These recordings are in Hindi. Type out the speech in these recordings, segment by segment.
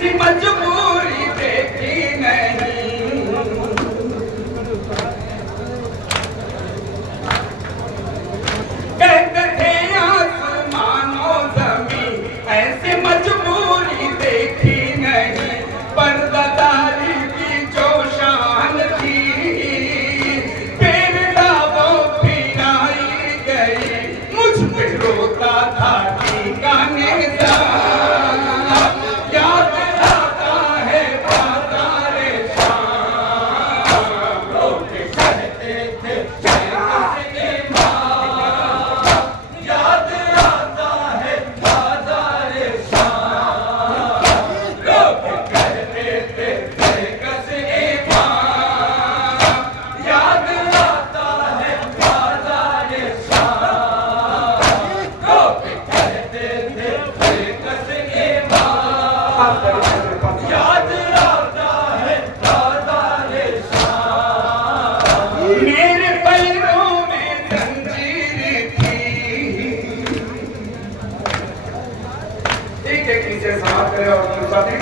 ऐसी मजबूरी देखी नहीं। कहते थे आसमानो ज़मीन, ऐसी मजबूरी देखी नहीं। पर्दादारी की जो शान थी, फिर वो फिराई गई। मुझ पे रोता था ठिकाने सा, याद आता है बाज़ारे शाम। लोग कहते थे याद आता है बाज़ारे शाम। लोग कहते थे याद आता है बाज़ारे शाम। लोग कहते थे याद आता है बाज़ारे शाम। मेरे पैरों में जंजीर थी। एक नीचे समाप्त करें और दूसरा दें।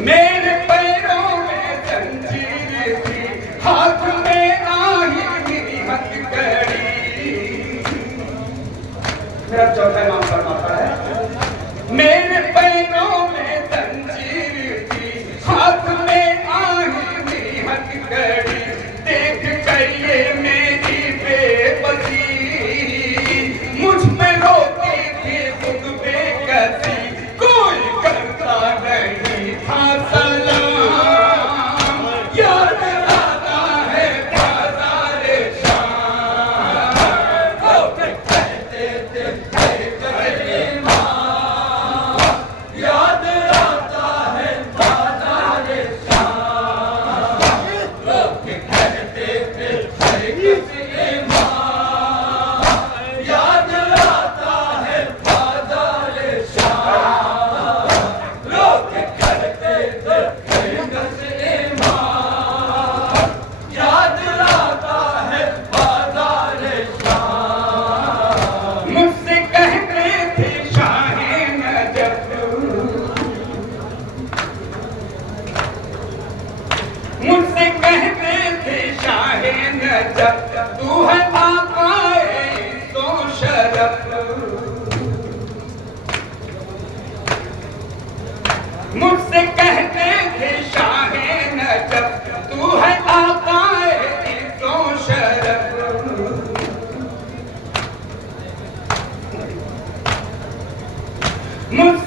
मेरे पैरों में जंजीर थी, हाथ में आही मेरी हथकड़ी। मेरा चौथा इमाम फरमाता है, मेरे पैरों में जंजीर थी, हाथ में आही मेरी हथकड़ी। देख कर ये मेरी बेबसी, मुझ पे रोती थी खुद बेकसी। कोई करता नहीं था सलाम, याद आता है बाज़ारे शाम। लोग कहते थे याद आता है बाज़ारे शाम। लोग कहते थे याद आता है बाज़ारे शाम। लोग कहते थे याद आता है बाज़ारे शाम। मुझसे कहते थे शाहे नजफ, मुझसे कहते थे शाहे नजफ, तू है आकाए तो शरफ। मुझसे कहते थे शाहे नजफ, तू है आकाए तो शरफ। मुझसे